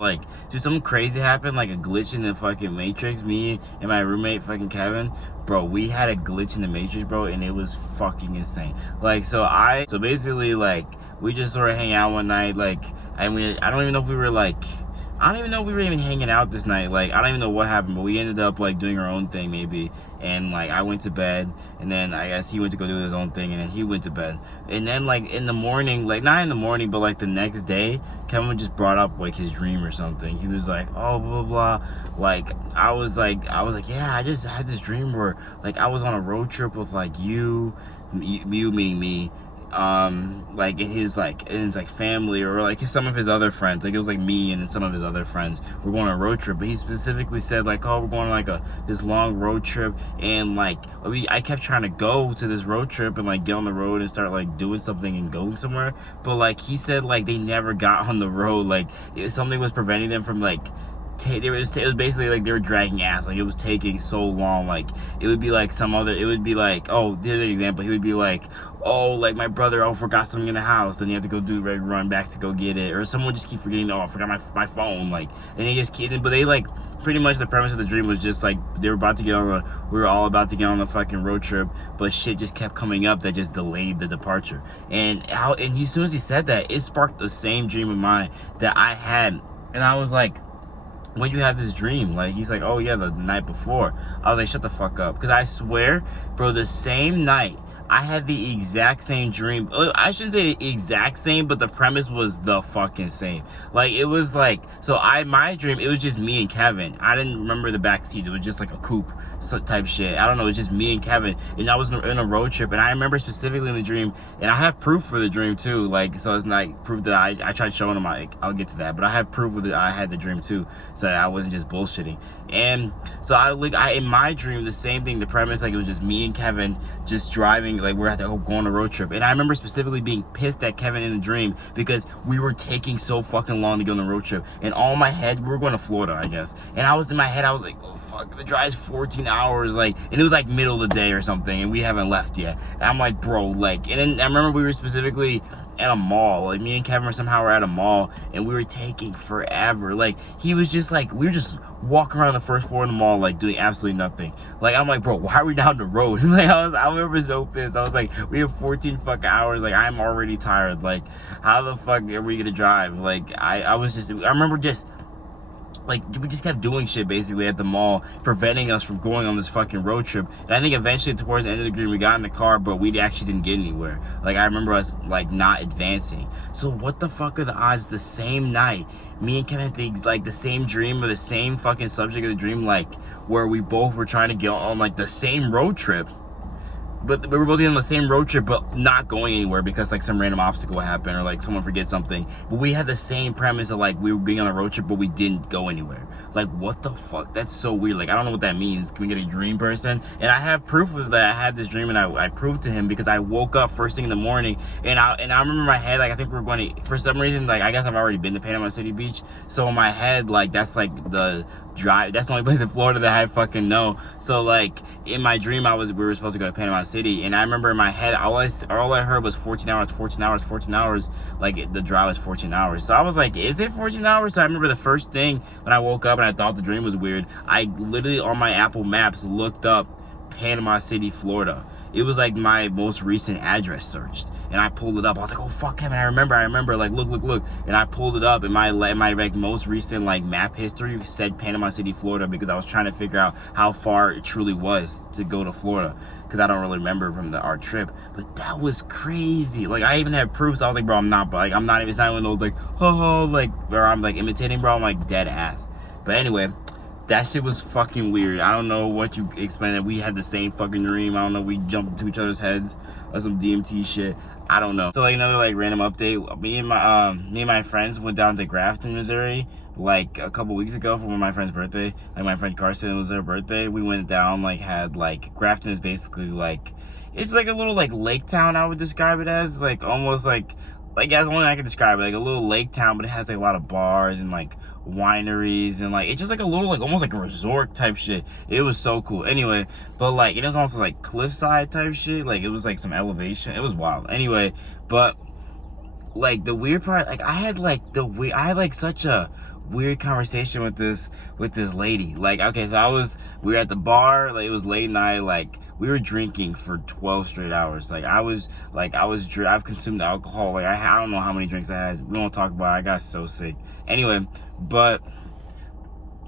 Like, dude, something crazy happened, like a glitch in the fucking Matrix. Me and my roommate, fucking Kevin, bro, we had a glitch in the Matrix, bro, and it was fucking insane. Like, so basically, like, we just sort of hang out one night, like, I mean, I don't even know if we were, like, I don't even know if we were even hanging out this night. Like, I don't even know what happened, but we ended up, like, doing our own thing, maybe. And, like, I went to bed, and then I guess he went to go do his own thing, and then he went to bed. And then, like, in the morning, like, not in the morning, but, like, the next day, Kevin just brought up, like, his dream or something. He was like, oh, blah, blah, blah. Like, I was like, yeah, I just had this dream where, like, I was on a road trip with, like, you meaning me, like his like family, or like some of his other friends. Like, it was like me and some of his other friends were going on a road trip, but he specifically said, like, oh, we're going on, like, this long road trip, and like I kept trying to go to this road trip and, like, get on the road and start, like, doing something and going somewhere, but, like, he said, like, they never got on the road. Like, something was preventing them from, like, it was basically like they were dragging ass. Like, it was taking so long. Like, it would be like it would be like, oh, here's an example. He would be like, oh, like, my brother, oh, forgot something in the house, then you have to go run back to go get it. Or someone just keep forgetting, oh, I forgot my phone. Like, and they just keep, but they, like, pretty much the premise of the dream was just like we were all about to get on the fucking road trip, but shit just kept coming up that just delayed the departure. And as soon as he said that, it sparked the same dream of mine that I had. And I was like, when you have this dream, like, he's like, oh yeah, the night before. I was like, shut the fuck up, because I swear, bro, the same night I had the exact same dream. I shouldn't say the exact same, but the premise was the fucking same. Like, it was like, my dream, it was just me and Kevin. I didn't remember the back seat. It was just like a coupe type shit. I don't know. It was just me and Kevin, and I was in a road trip. And I remember specifically in the dream, and I have proof for the dream too. Like, so it's not proof that I tried showing him. I'll get to that, but I have proof that I had the dream too, so I wasn't just bullshitting. And so I in my dream, the same thing. The premise, like, it was just me and Kevin just driving. Like, we're at to go on a road trip, and I remember specifically being pissed at Kevin in the dream because we were taking so fucking long to go on the road trip. And all in my head, we were going to Florida, I guess. And I was in my head, I was like, oh fuck, the drive's 14 hours, like, and it was like middle of the day or something, and we haven't left yet. And I'm like, bro, like, and then I remember we were specifically at a mall. Like, me and Kevin were at a mall, and we were taking forever. Like, he was just like, we were just walking around the first floor in the mall, like, doing absolutely nothing. Like, I'm like, bro, why are we down the road? Like, I remember so pissed. I was like, we have 14 fucking hours. Like, I'm already tired. Like, how the fuck are we gonna drive? Like, I remember just, like, we just kept doing shit basically at the mall, preventing us from going on this fucking road trip. And I think eventually towards the end of the dream, we got in the car, but we actually didn't get anywhere. Like, I remember us, like, not advancing. So what the fuck are the odds the same night me and Kevin had like the same dream, or the same fucking subject of the dream, like, where we both were trying to get on, like, the same road trip, but we were both on the same road trip, but not going anywhere because, like, some random obstacle happened, or, like, someone forgets something. But we had the same premise of, like, we were being on a road trip, but we didn't go anywhere. Like, what the fuck? That's so weird. Like, I don't know what that means. Can we get a dream person? And I have proof of that. I had this dream, and I proved to him because I woke up first thing in the morning, and I remember in my head, like, I think we were going to, for some reason, like, I guess I've already been to Panama City Beach, so in my head, like, that's, like, the drive, that's the only place in Florida that I fucking know. So, like, in my dream, we were supposed to go to Panama City, and I remember in my head, all I heard was 14 hours, like, the drive was 14 hours. So I was like, is it 14 hours? So I remember the first thing when I woke up and I thought the dream was weird, I literally on my Apple Maps looked up Panama City, Florida. It was like my most recent address searched, and I pulled it up. I was like, oh fuck, Kevin, I remember, like, look, and I pulled it up, and my like most recent, like, map history said Panama City, Florida, because I was trying to figure out how far it truly was to go to Florida, because I don't really remember from our trip. But that was crazy. Like, I even had proofs. I was like, bro, it's not one of those, like, oh, like, where I'm, like, imitating, bro. I'm, like, dead ass. But anyway, that shit was fucking weird. I don't know what you explained, that we had the same fucking dream. I don't know, we jumped into each other's heads or some DMT shit. I don't know. So, like, another, like, random update. Me and my friends went down to Grafton, Missouri, like, a couple weeks ago for my friend's birthday. Like, my friend Carson, it was their birthday. We went down, like, Grafton is basically, like, it's like a little, like, lake town, I would describe it as. Like, almost like that's the only way I can describe it. Like, a little lake town, but it has, like, a lot of bars and, like, wineries, and, like, it's just like a little, like, almost like a resort type shit. It was so cool. Anyway, but, like, it was also like cliffside type shit. Like, it was like some elevation. It was wild. Anyway, but, like, the weird part, like, I had like such a weird conversation with this lady. Like, okay, so we were at the bar, like it was late night, like we were drinking for 12 straight hours. Like I've consumed alcohol. Like I don't know how many drinks I had. We don't talk about it. I got so sick. Anyway, but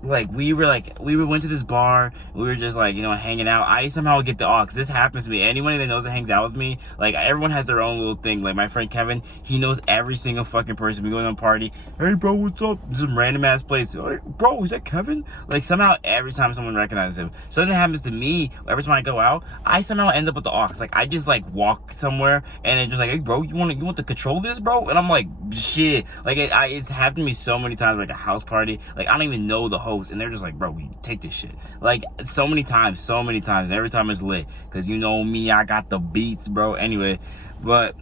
like we went to this bar, we were just like, you know, hanging out. I somehow get the aux. This happens to me. Anyone that knows that hangs out with me, like everyone has their own little thing. Like my friend Kevin, he knows every single fucking person. We go to a party, hey bro, what's up? Some random ass place. Like, bro, is that Kevin? Like somehow every time someone recognizes him. Something happens to me every time I go out, I somehow end up with the aux. Like I just like walk somewhere and it's just like, hey bro, you want to control this, bro? And I'm like, shit. Like it's happened to me so many times, like a house party. Like I don't even know the host, and they're just like, bro, you take this shit. Like so many times, and every time it's lit, because you know me, I got the beats, bro. Anyway, but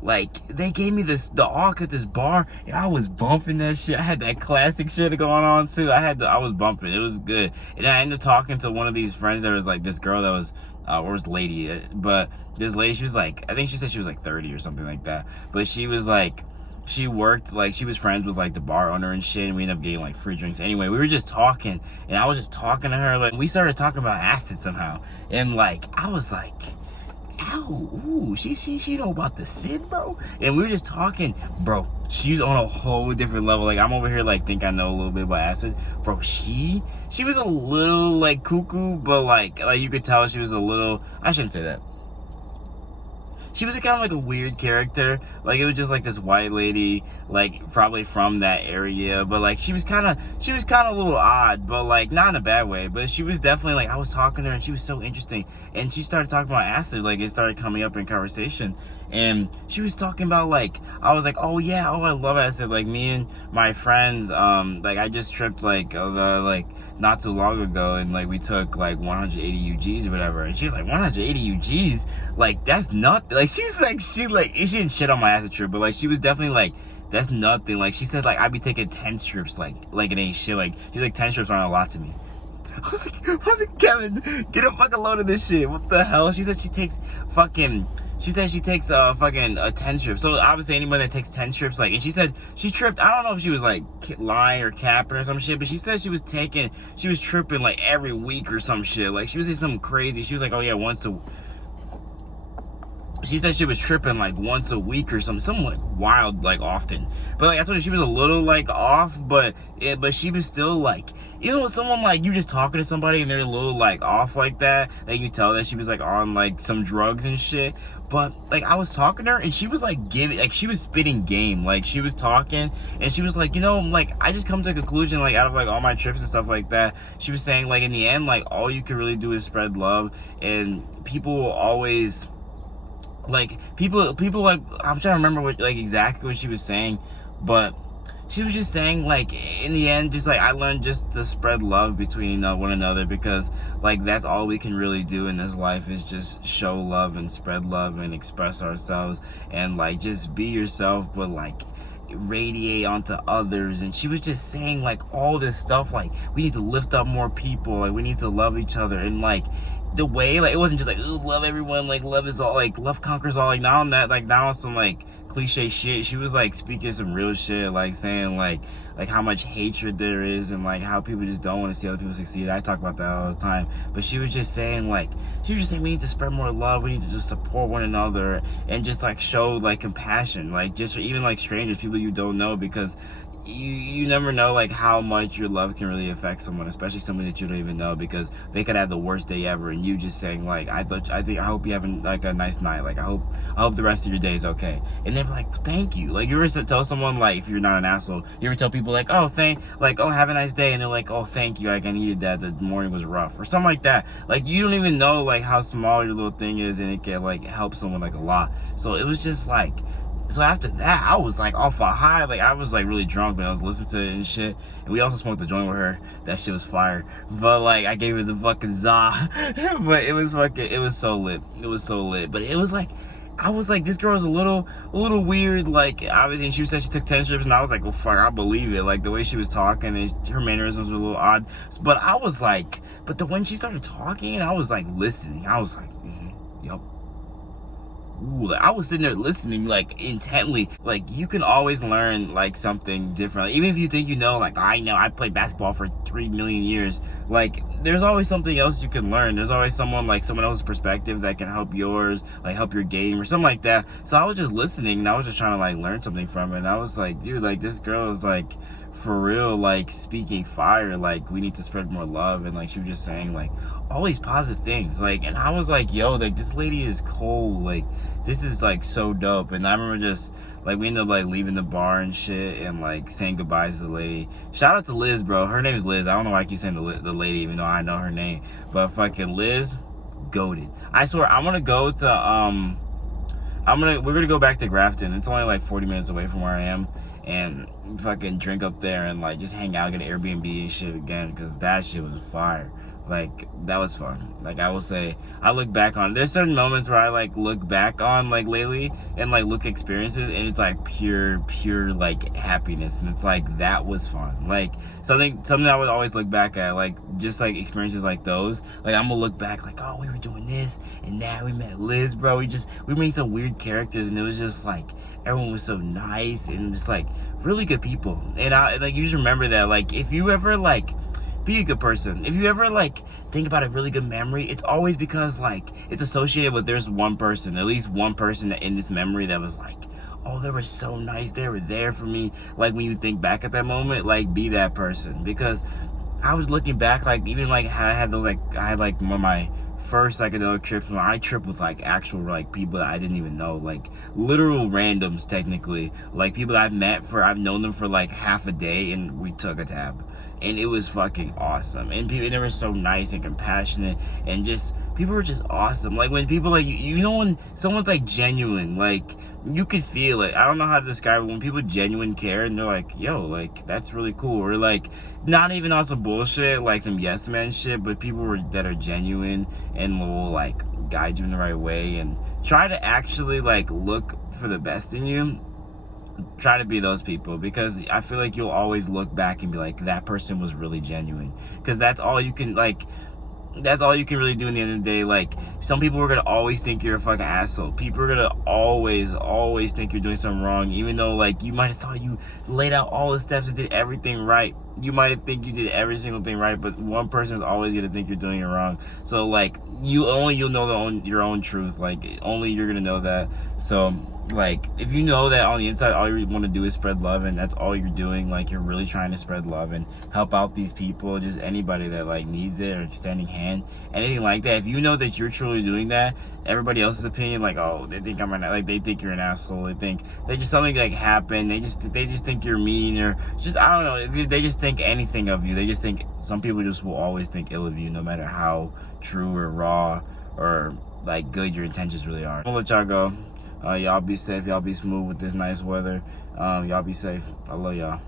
like they gave me the aux at this bar, and I was bumping that shit. I had that classic shit going on too. I was bumping. It was good. And I ended up talking to one of these friends that was like this girl that was or was lady, but this lady, she was like, I think she said she was like 30 or something like that, but she was like, she worked, like she was friends with like the bar owner and shit, and we ended up getting like free drinks. Anyway, we were just talking, and I was just talking to her, like we started talking about acid somehow, and like I was like, ow, ooh, she know about the Sid, bro. And we were just talking, bro. She's on a whole different level. Like I'm over here like think I know a little bit about acid, bro. She was a little like cuckoo, but like you could tell she was a little, I shouldn't say that. She was kind of like a weird character. Like it was just like this white lady, like probably from that area, but like she was kind of a little odd, but like not in a bad way. But she was definitely like, I was talking to her and she was so interesting, and she started talking about acid. Like it started coming up in conversation, and she was talking about like, I was like, oh yeah, oh I love acid. Like me and my friends, like I just tripped like not too long ago, and like we took like 180 UGs or whatever, and she's like 180 UGs, like that's nothing. Like she's like she didn't shit on my acid trip, but like she was definitely like, that's nothing. Like she said like I'd be taking 10 strips like it ain't shit. Like she's like 10 strips aren't a lot to me. I was like, Kevin, get a fucking load of this shit. What the hell? She said she takes fucking 10 strips. So obviously anyone that takes 10 strips, like, and she said she tripped. I don't know if she was like lying or capping or some shit, but she said she was tripping like every week or some shit. Like she was saying something crazy. She was like, oh yeah, she said she was tripping like once a week or something like wild, like often. But like I told her, she was a little like off, but she was still like, you know, someone like you just talking to somebody and they're a little like off like that, and you tell that she was like on like some drugs and shit. But like I was talking to her and she was like she was spitting game. Like she was talking and she was like, you know, like I just come to a conclusion like out of like all my trips and stuff like that. She was saying like in the end, like all you can really do is spread love, and people will always, like people like, I'm trying to remember what like exactly what she was saying, but she was just saying like in the end, just like I learned just to spread love between one another, because like that's all we can really do in this life is just show love and spread love and express ourselves, and like just be yourself, but like radiate onto others. And she was just saying like all this stuff, like we need to lift up more people, like we need to love each other, and like the way, like it wasn't just like, ooh, love everyone, like love is all, like love conquers all, like now on that, like now on some like cliche shit. She was like speaking some real shit, like saying like how much hatred there is, and like how people just don't want to see other people succeed. I talk about that all the time, but she was just saying we need to spread more love, we need to just support one another, and just like show like compassion, like just for even like strangers, people you don't know, because you never know like how much your love can really affect someone, especially someone that you don't even know, because they could have the worst day ever, and you just saying like, I hope you having like a nice night, like I hope the rest of your day is okay, and they're like, thank you. Like you ever tell someone, like if you're not an asshole, you ever tell people like, oh have a nice day, and they're like, oh thank you, like I needed that, the morning was rough or something like that. Like you don't even know like how small your little thing is, and it can like help someone like a lot. So it was just like, so after that, I was like off a high. Like I was like really drunk when I was listening to it and shit. And we also smoked the joint with her. That shit was fire. But like I gave her the fucking za. But it was so lit. It was so lit. But it was like, I was like, this girl was a little weird. Like obviously, and she said she took 10 strips, and I was like, well fuck, I believe it. Like the way she was talking, and her mannerisms were a little odd. But I was like, when she started talking, and I was like listening, I was like, yup. ooh, like, I was sitting there listening like intently. Like you can always learn like something different. Even if you think you know, like I know I played basketball for 3 million years. Like there's always something else you can learn. There's always someone else's perspective that can help yours, like help your game or something like that. So I was just listening and I was just trying to like learn something from it. And I was like, dude, like this girl is like for real, like speaking fire. Like we need to spread more love. And like she was just saying like all these positive things. Like, and I was like, yo, like this lady is cold. Like this is like so dope. And I remember just like we ended up like leaving the bar and shit and like saying goodbyes to the lady. Shout out to Liz, bro. Her name is Liz. I don't know why I keep saying the lady even though I know her name. But fucking Liz, goated. I swear I'm gonna go to we're gonna go back to Grafton. It's only like 40 minutes away from where I am, and fucking drink up there and like just hang out, get an Airbnb and shit again, because that shit was fire. Like that was fun. Like I will say, I look back on, there's certain moments where I like look back on like lately and like look experiences and it's like pure like happiness, and it's like that was fun. Like something I would always look back at, like just like experiences like those. Like I'm gonna look back like, oh, we were doing this and now we met Liz, bro. We made some weird characters and it was just like everyone was so nice and just like really good people. And I like you just remember that, like if you ever like be a good person, if you ever like think about a really good memory, it's always because like it's associated with there's one person, at least one person that in this memory that was like, oh, they were so nice, they were there for me. Like when you think back at that moment, like be that person. Because I was looking back, like even like I had like one of my first psychedelic trips when I tripped with like actual like people that I didn't even know, like literal randoms technically, like people that I've known them for like half a day and we took a tab. And it was fucking awesome. And people, they were so nice and compassionate, and just people were just awesome. Like when people like you know when someone's like genuine, like you could feel it. I don't know how to describe it. When people genuine care and they're like, yo, like that's really cool. Or like not even on some bullshit, like some yes man shit, but people that are genuine and will like guide you in the right way and try to actually like look for the best in you. Try to be those people, because I feel like you'll always look back and be like, that person was really genuine, because that's all you can really do in the end of the day. Like some people are gonna always think you're a fucking asshole. People are gonna always think you're doing something wrong, even though like you might have thought you laid out all the steps and did everything right. You might have think you did every single thing right, but one person is always gonna think you're doing it wrong. So like you'll know your own truth. Like only you're gonna know that. So like if you know that on the inside all you want to do is spread love, and that's all you're doing, like you're really trying to spread love and help out these people, just anybody that like needs it, or extending hand, anything like that. If you know that you're truly doing that, everybody else's opinion, like, oh, they think they think you're an asshole, they just something like happened, they just think you're mean, or just I don't know, they just think anything of you. They just think, some people just will always think ill of you, no matter how true or raw or like good your intentions really are. I'll let y'all go. Y'all be safe. Y'all be smooth with this nice weather. Y'all be safe. I love y'all.